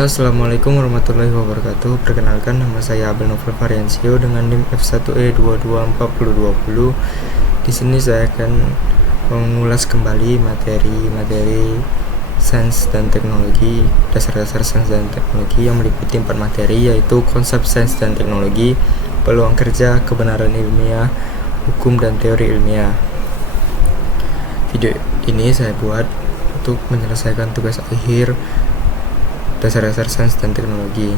Assalamualaikum warahmatullahi wabarakatuh. Perkenalkan, nama saya Abel Novel Variancio dengan NIM F1E224020. Di sini saya akan mengulas kembali materi sains dan teknologi, dasar-dasar sains dan teknologi yang meliputi 4 materi, yaitu konsep sains dan teknologi, peluang kerja, kebenaran ilmiah, hukum dan teori ilmiah. Video ini saya buat untuk menyelesaikan tugas akhir dasar-dasar sains dan teknologi.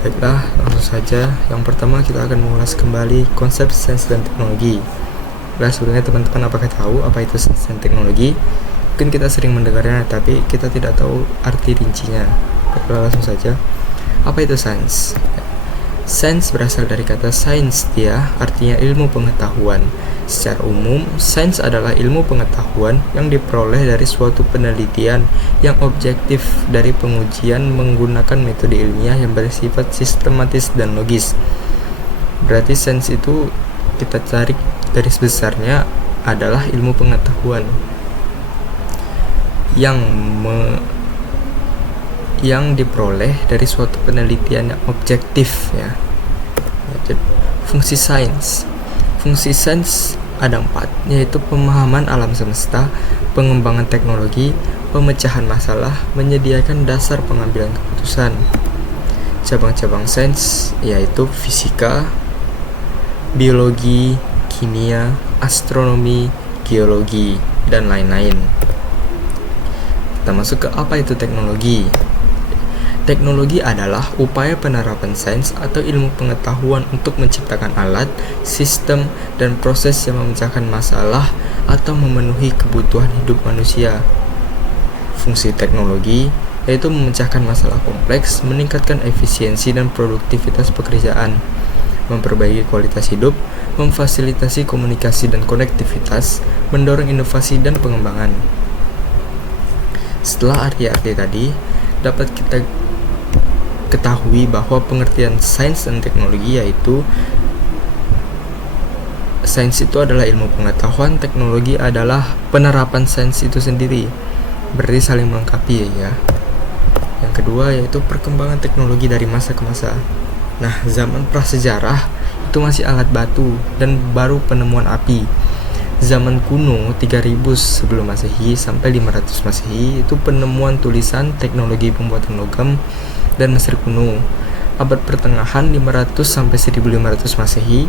Baiklah, langsung saja. Yang pertama, kita akan mengulas kembali konsep sains dan teknologi. Nah, sebelumnya teman-teman apakah tahu apa itu sains dan teknologi? Mungkin kita sering mendengarnya, tapi kita tidak tahu arti rincinya. Baiklah, langsung saja. Apa itu sains? Sains berasal dari kata sains, artinya ilmu pengetahuan. Secara umum, sains adalah ilmu pengetahuan yang diperoleh dari suatu penelitian yang objektif dari pengujian menggunakan metode ilmiah yang bersifat sistematis dan logis. Berarti sains itu kita tarik garis besarnya adalah ilmu pengetahuan yang diperoleh dari suatu penelitian yang objektif, ya. Fungsi sains ada 4, yaitu pemahaman alam semesta, pengembangan teknologi, pemecahan masalah, menyediakan dasar pengambilan keputusan. Cabang-cabang sains yaitu fisika, biologi, kimia, astronomi, geologi, dan lain-lain. Kita masuk ke apa itu teknologi. Teknologi adalah upaya penerapan sains atau ilmu pengetahuan untuk menciptakan alat, sistem, dan proses yang memecahkan masalah atau memenuhi kebutuhan hidup manusia. Fungsi teknologi yaitu memecahkan masalah kompleks, meningkatkan efisiensi dan produktivitas pekerjaan, memperbaiki kualitas hidup, memfasilitasi komunikasi dan konektivitas, mendorong inovasi dan pengembangan. Setelah arti-arti tadi, dapat kita ketahui bahwa pengertian sains dan teknologi yaitu sains itu adalah ilmu pengetahuan, teknologi adalah penerapan sains itu sendiri. Berarti saling melengkapi, ya. Yang kedua yaitu perkembangan teknologi dari masa ke masa. Nah, zaman prasejarah itu masih alat batu dan baru penemuan api. Zaman kuno 3000 sebelum Masehi sampai 500 Masehi itu penemuan tulisan, teknologi pembuatan logam, dan Mesir kuno. Abad pertengahan 500 sampai 1500 Masehi,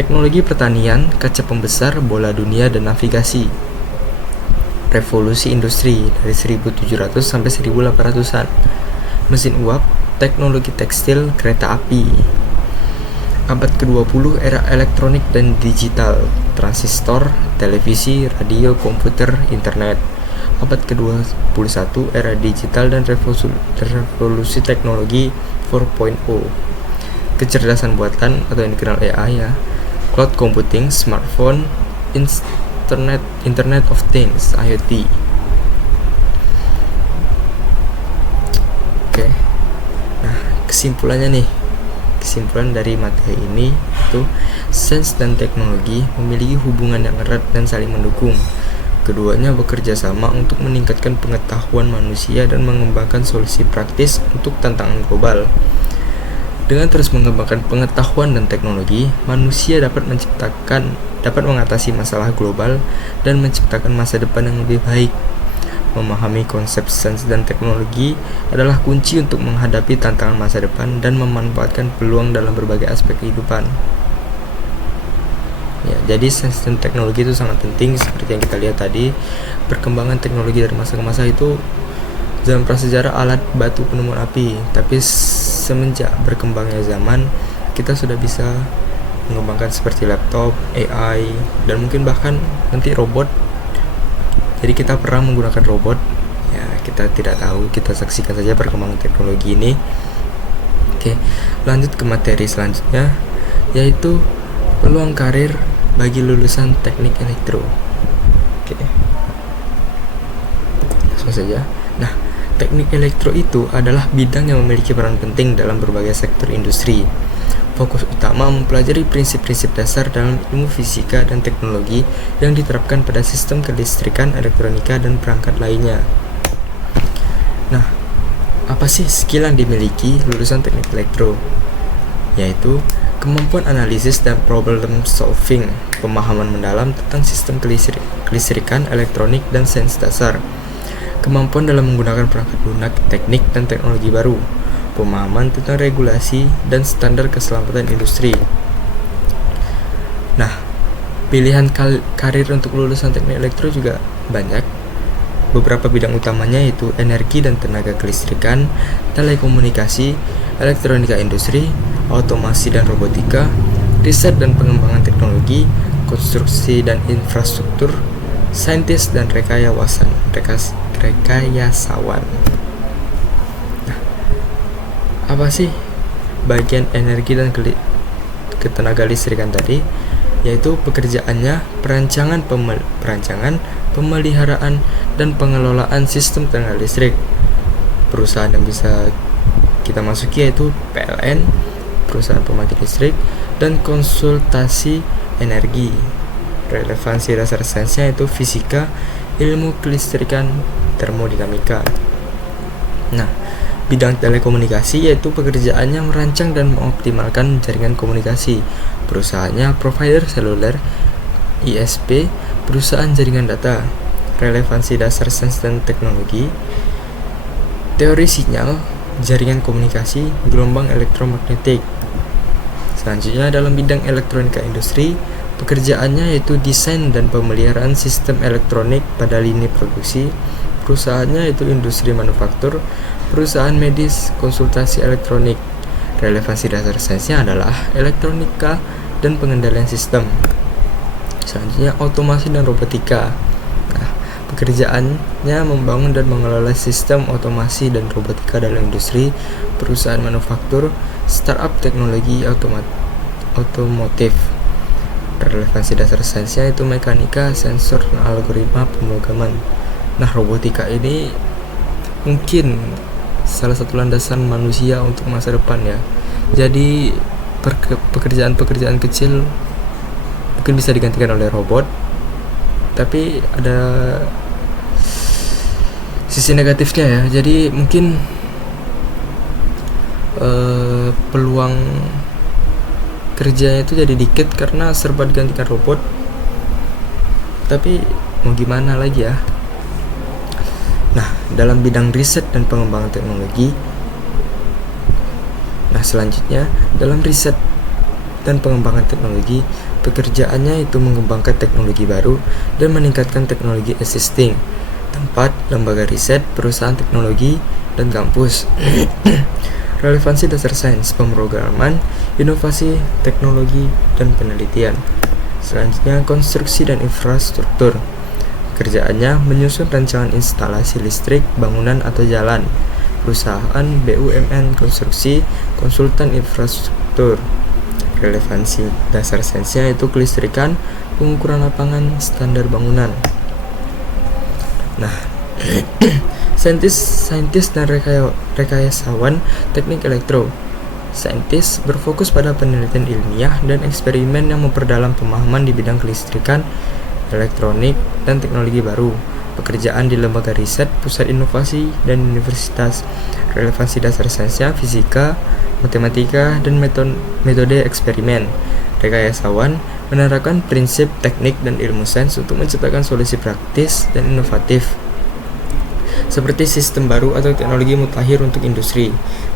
teknologi pertanian, kaca pembesar, bola dunia, dan navigasi. Revolusi industri dari 1700 sampai 1800-an. Mesin uap, teknologi tekstil, kereta api. Abad ke-20 era elektronik dan digital, transistor, televisi, radio, komputer, internet. Abad ke-21 era digital dan revolusi teknologi 4.0. Kecerdasan buatan atau yang dikenal AI, ya. Cloud computing, smartphone, Internet of Things, IoT. Oke. Nah, kesimpulan dari materi ini itu sains dan teknologi memiliki hubungan yang erat dan saling mendukung. Keduanya bekerja sama untuk meningkatkan pengetahuan manusia dan mengembangkan solusi praktis untuk tantangan global. Dengan terus mengembangkan pengetahuan dan teknologi, manusia dapat mengatasi masalah global dan menciptakan masa depan yang lebih baik. Memahami konsep sains dan teknologi adalah kunci untuk menghadapi tantangan masa depan dan memanfaatkan peluang dalam berbagai aspek kehidupan. Ya, jadi sains dan teknologi itu sangat penting. Seperti yang kita lihat tadi, perkembangan teknologi dari masa ke masa itu zaman prasejarah alat batu penemuan api, tapi semenjak berkembangnya zaman, kita sudah bisa mengembangkan seperti laptop, AI, dan mungkin bahkan nanti robot. Jadi kita pernah menggunakan robot, ya, kita tidak tahu, kita saksikan saja perkembangan teknologi ini. Oke, lanjut ke materi selanjutnya, yaitu peluang karir bagi lulusan teknik elektro. Oke, langsung saja. Nah, teknik elektro itu adalah bidang yang memiliki peran penting dalam berbagai sektor industri. Fokus utama mempelajari prinsip-prinsip dasar dalam ilmu fisika dan teknologi yang diterapkan pada sistem kelistrikan, elektronika, dan perangkat lainnya. Nah, Apa sih skill yang dimiliki lulusan teknik elektro? Yaitu kemampuan analisis dan problem solving, pemahaman mendalam tentang sistem kelistrikan, elektronik, dan sains dasar, kemampuan dalam menggunakan perangkat lunak, teknik, dan teknologi baru, pemahaman tentang regulasi dan standar keselamatan industri. Nah, pilihan karir untuk lulusan teknik elektro juga banyak. Beberapa bidang utamanya yaitu energi dan tenaga kelistrikan, telekomunikasi, elektronika industri, otomasi dan robotika, riset dan pengembangan teknologi, konstruksi dan infrastruktur, saintis dan rekayasawan. Nah, apa sih bagian energi dan ketenaga listrikan tadi? Yaitu pekerjaannya perancangan, pemeliharaan, dan pengelolaan sistem tenaga listrik. Perusahaan yang bisa kita masuki yaitu PLN, perusahaan pembangkit listrik, dan konsultasi energi. Relevansi dasar sainsnya yaitu fisika, ilmu kelistrikan, termodinamika. Nah, bidang telekomunikasi yaitu pekerjaannya merancang dan mengoptimalkan jaringan komunikasi. Perusahaannya provider seluler, ISP, perusahaan jaringan data. Relevansi dasar sains dan teknologi, teori sinyal, jaringan komunikasi, gelombang elektromagnetik. Selanjutnya dalam bidang elektronika industri, pekerjaannya yaitu desain dan pemeliharaan sistem elektronik pada lini produksi. Perusahaannya yaitu industri manufaktur, perusahaan medis, konsultasi elektronik. Relevansi dasar sainsnya adalah elektronika dan pengendalian sistem. Selanjutnya otomasi dan robotika. Nah, pekerjaannya membangun dan mengelola sistem otomasi dan robotika dalam industri, perusahaan manufaktur, startup teknologi otomotif. Relevansi dasar sainsnya itu mekanika, sensor, dan algoritma pemrograman. Nah, robotika ini mungkin salah satu landasan manusia untuk masa depan ya. Jadi pekerjaan-pekerjaan kecil mungkin bisa digantikan oleh robot, tapi ada sisi negatifnya ya. Jadi mungkin peluang kerjanya itu jadi dikit karena serba digantikan robot. Tapi mau gimana lagi ya. Nah, dalam bidang riset dan pengembangan teknologi. Nah, selanjutnya dalam riset dan pengembangan teknologi, pekerjaannya itu mengembangkan teknologi baru dan meningkatkan teknologi existing, tempat, lembaga riset, perusahaan teknologi, dan kampus. Relevansi dasar sains, pemrograman, inovasi, teknologi, dan penelitian. Selanjutnya konstruksi dan infrastruktur. Kerjaannya menyusun rancangan instalasi listrik, bangunan atau jalan. Perusahaan BUMN konstruksi, konsultan infrastruktur. Relevansi dasar sainsnya itu kelistrikan, pengukuran lapangan, standar bangunan. Nah, saintis dan rekayasawan teknik elektro. Saintis berfokus pada penelitian ilmiah dan eksperimen yang memperdalam pemahaman di bidang kelistrikan, elektronik, dan teknologi baru. Pekerjaan di lembaga riset, pusat inovasi, dan universitas. Relevansi dasar sainsnya fisika, matematika, dan metode eksperimen. Rekayasawan menerapkan prinsip, teknik, dan ilmu sains untuk menciptakan solusi praktis dan inovatif, seperti sistem baru atau teknologi mutakhir untuk industri.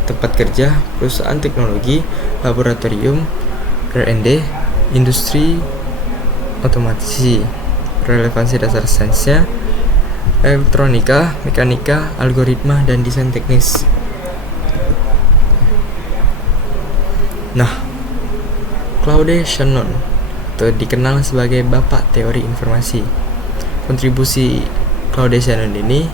Tempat kerja, perusahaan teknologi, laboratorium, R&D, industri otomasi. Relevansi dasar sainsnya elektronika, mekanika, algoritma, dan desain teknis. Nah, Claude Shannon atau dikenal sebagai bapak teori informasi. Kontribusi Claude Shannon ini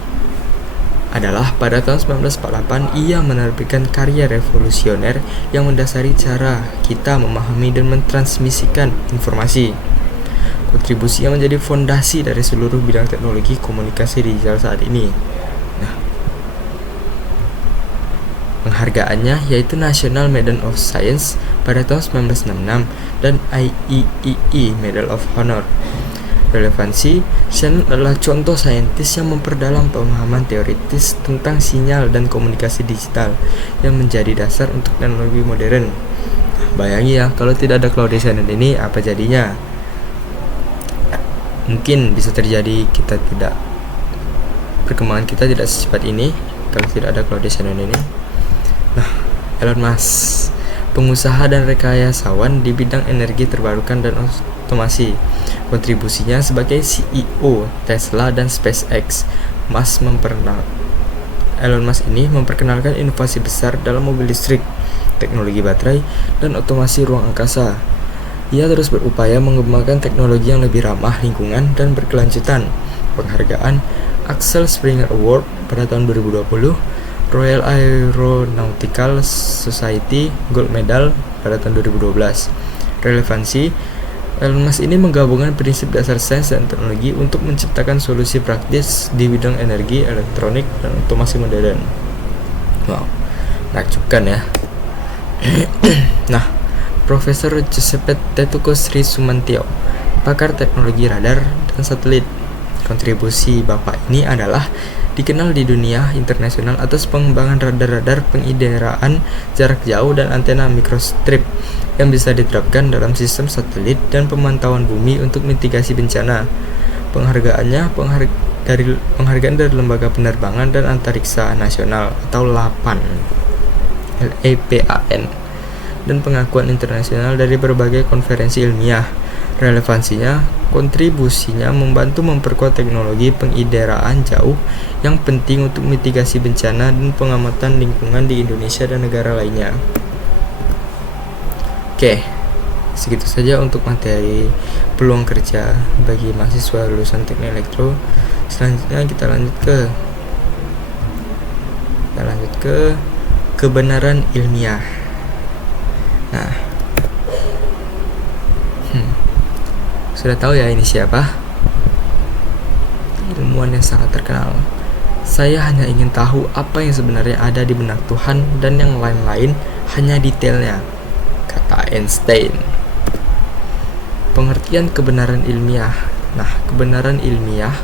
adalah pada tahun 1948 ia menerbitkan karya revolusioner yang mendasari cara kita memahami dan mentransmisikan informasi. Kontribusi yang menjadi fondasi dari seluruh bidang teknologi komunikasi digital saat ini. Nah, penghargaannya yaitu National Medal of Science pada tahun 1966 dan IEEE Medal of Honor. Relevansi, Shannon adalah contoh saintis yang memperdalam pemahaman teoritis tentang sinyal dan komunikasi digital yang menjadi dasar untuk teknologi modern. Bayangi ya, kalau tidak ada Claude Shannon ini apa jadinya? Mungkin bisa terjadi perkembangan kita tidak secepat ini kalau tidak ada Claude Shannon ini. Nah, Elon Musk, pengusaha dan rekayasawan di bidang energi terbarukan dan otomasi. Kontribusinya sebagai CEO Tesla dan SpaceX, Elon Musk ini memperkenalkan inovasi besar dalam mobil listrik, teknologi baterai, dan otomasi ruang angkasa. Ia terus berupaya mengembangkan teknologi yang lebih ramah lingkungan dan berkelanjutan. Penghargaan Axel Springer Award pada tahun 2020, Royal Aeronautical Society Gold Medal pada tahun 2012. Relevansi, Elon Musk ini menggabungkan prinsip dasar sains dan teknologi untuk menciptakan solusi praktis di bidang energi, elektronik, dan otomasi modern. Wow, menakjubkan ya. Nah, Profesor Giuseppe Tetuko Sri Sumantio, pakar teknologi radar dan satelit. Kontribusi Bapak ini adalah dikenal di dunia internasional atas pengembangan radar-radar penginderaan jarak jauh dan antena microstrip yang bisa diterapkan dalam sistem satelit dan pemantauan bumi untuk mitigasi bencana. Penghargaan dari Lembaga Penerbangan dan Antariksa Nasional atau LAPAN, LAPAN, dan pengakuan internasional dari berbagai konferensi ilmiah. Relevansinya, kontribusinya membantu memperkuat teknologi penginderaan jauh yang penting untuk mitigasi bencana dan pengamatan lingkungan di Indonesia dan negara lainnya. Oke, segitu saja untuk materi peluang kerja bagi mahasiswa lulusan teknik elektro. Selanjutnya kita lanjut ke kebenaran ilmiah. Nah, sudah tahu ya ini siapa? Ilmuwan yang sangat terkenal. Saya hanya ingin tahu apa yang sebenarnya ada di benak Tuhan dan yang lain-lain hanya detailnya, kata Einstein. Pengertian kebenaran ilmiah. Nah, kebenaran ilmiah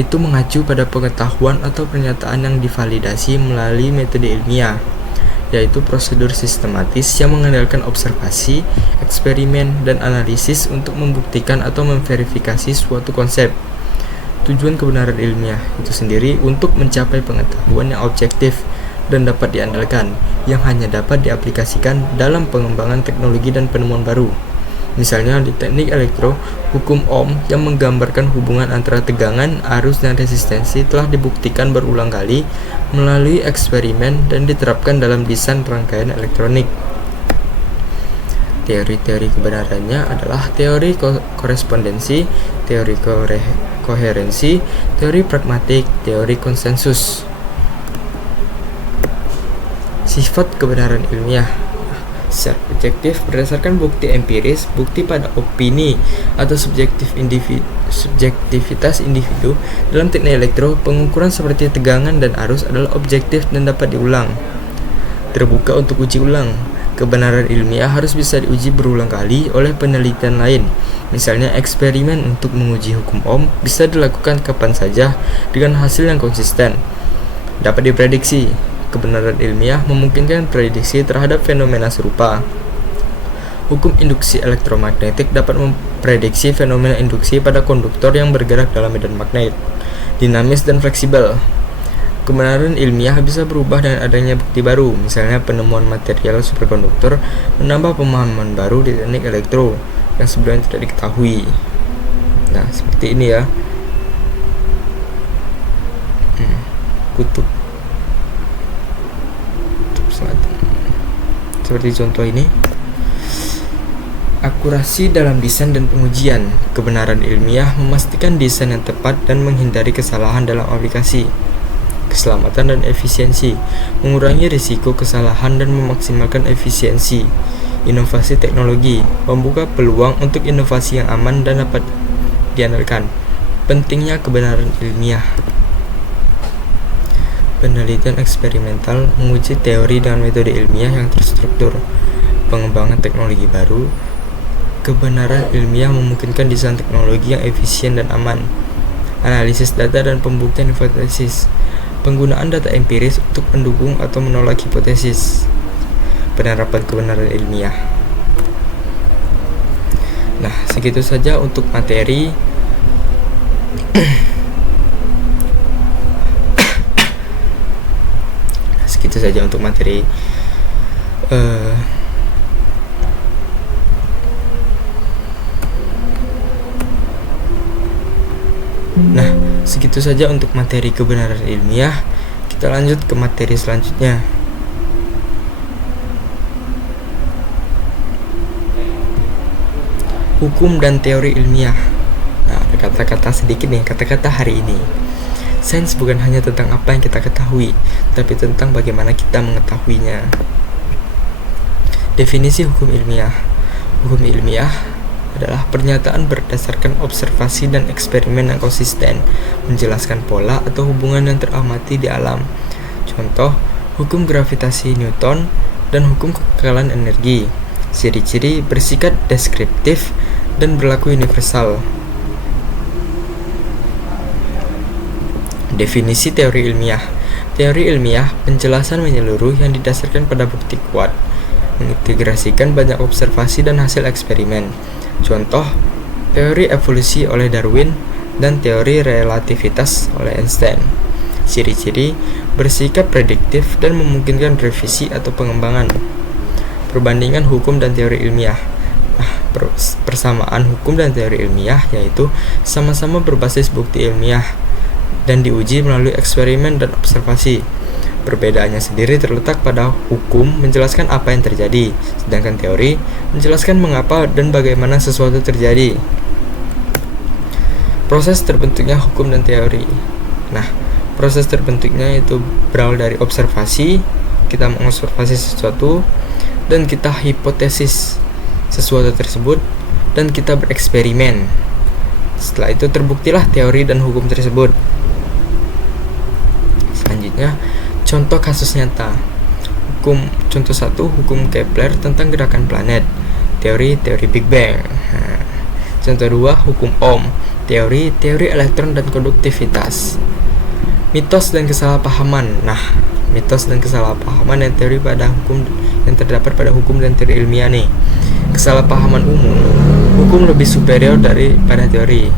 itu mengacu pada pengetahuan atau pernyataan yang divalidasi melalui metode ilmiah, yaitu prosedur sistematis yang mengandalkan observasi, eksperimen, dan analisis untuk membuktikan atau memverifikasi suatu konsep. Tujuan kebenaran ilmiah itu sendiri untuk mencapai pengetahuan yang objektif dan dapat diandalkan, yang hanya dapat diaplikasikan dalam pengembangan teknologi dan penemuan baru. Misalnya di teknik elektro, hukum Ohm yang menggambarkan hubungan antara tegangan, arus, dan resistensi telah dibuktikan berulang kali melalui eksperimen dan diterapkan dalam desain rangkaian elektronik. Teori-teori kebenarannya adalah teori korespondensi, teori koherensi, teori pragmatik, teori konsensus. Sifat kebenaran ilmiah secara objektif berdasarkan bukti empiris, bukti pada opini atau subjektivitas individu. Dalam teknik elektro, pengukuran seperti tegangan dan arus adalah objektif dan dapat diulang, terbuka untuk uji ulang. Kebenaran ilmiah harus bisa diuji berulang kali oleh penelitian lain. Misalnya eksperimen untuk menguji hukum Ohm bisa dilakukan kapan saja dengan hasil yang konsisten, dapat diprediksi. Kebenaran ilmiah memungkinkan prediksi terhadap fenomena serupa. Hukum induksi elektromagnetik dapat memprediksi fenomena induksi pada konduktor yang bergerak dalam medan magnet, dinamis dan fleksibel. Kebenaran ilmiah bisa berubah dengan adanya bukti baru, misalnya penemuan material superkonduktor menambah pemahaman baru di teknik elektro yang sebelumnya tidak diketahui. Nah, seperti ini ya. Kutub selatan. Seperti contoh ini. Akurasi dalam desain dan pengujian. Kebenaran ilmiah memastikan desain yang tepat dan menghindari kesalahan dalam aplikasi. Keselamatan dan efisiensi, mengurangi risiko kesalahan dan memaksimalkan efisiensi. Inovasi teknologi, membuka peluang untuk inovasi yang aman dan dapat diandalkan. Pentingnya kebenaran ilmiah. Penelitian eksperimental menguji teori dengan metode ilmiah yang terstruktur. Pengembangan teknologi baru Kebenaran ilmiah memungkinkan desain teknologi yang efisien dan aman. Analisis data dan pembuktian hipotesis. Penggunaan data empiris untuk mendukung atau menolak hipotesis. Penerapan kebenaran ilmiah. Nah, segitu saja untuk materi. Segitu saja untuk materi. Nah, segitu saja untuk materi kebenaran ilmiah. Kita lanjut ke materi selanjutnya. Hukum dan teori ilmiah. Nah, ada kata-kata sedikit nih, kata-kata hari ini. Sains bukan hanya tentang apa yang kita ketahui, tapi tentang bagaimana kita mengetahuinya. Definisi hukum ilmiah. Hukum ilmiah adalah pernyataan berdasarkan observasi dan eksperimen yang konsisten, menjelaskan pola atau hubungan yang teramati di alam. Contoh, hukum gravitasi Newton dan hukum kekekalan energi. Ciri-ciri bersifat deskriptif dan berlaku universal. Definisi teori ilmiah. Teori ilmiah, penjelasan menyeluruh yang didasarkan pada bukti kuat, mengintegrasikan banyak observasi dan hasil eksperimen. Contoh, teori evolusi oleh Darwin dan teori relativitas oleh Einstein. Ciri-ciri bersikap prediktif dan memungkinkan revisi atau pengembangan. Perbandingan hukum dan teori ilmiah. Nah, persamaan hukum dan teori ilmiah yaitu sama-sama berbasis bukti ilmiah dan diuji melalui eksperimen dan observasi. Perbedaannya sendiri terletak pada hukum menjelaskan apa yang terjadi, sedangkan teori menjelaskan mengapa dan bagaimana sesuatu terjadi. Proses terbentuknya hukum dan teori. Nah, proses terbentuknya itu berawal dari observasi. Kita mengobservasi sesuatu dan kita hipotesis sesuatu tersebut dan kita bereksperimen. Setelah itu terbuktilah teori dan hukum tersebut. Selanjutnya, contoh kasus nyata. Contoh 1, hukum Kepler tentang gerakan planet. Teori Big Bang. Contoh 2, hukum Ohm. Teori elektron dan konduktivitas. Mitos dan kesalahpahaman. Nah, mitos dan kesalahpahaman dan teori pada hukum yang terdapat pada hukum dan teori ilmiah nih. Kesalahpahaman umum. Hukum lebih superior daripada teori.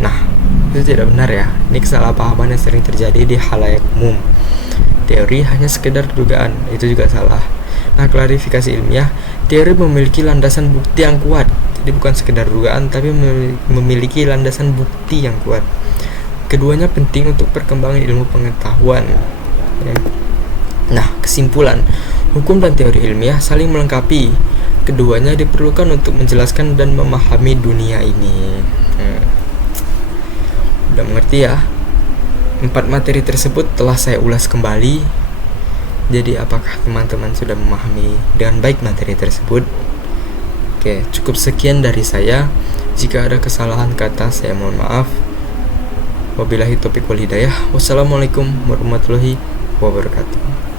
Nah, itu tidak benar ya. Ini kesalahpahaman yang sering terjadi di khalayak umum. Teori hanya sekedar dugaan, itu juga salah. Nah, klarifikasi ilmiah, teori memiliki landasan bukti yang kuat. Jadi bukan sekedar dugaan, tapi memiliki landasan bukti yang kuat. Keduanya penting untuk perkembangan ilmu pengetahuan. Nah, kesimpulan, hukum dan teori ilmiah saling melengkapi. Keduanya diperlukan untuk menjelaskan dan memahami dunia ini. Udah mengerti ya? 4 materi tersebut telah saya ulas kembali. Jadi apakah teman-teman sudah memahami dengan baik materi tersebut? Oke, cukup sekian dari saya. Jika ada kesalahan kata, saya mohon maaf. Wabillahi taufiq wal hidayah. Wassalamualaikum warahmatullahi wabarakatuh.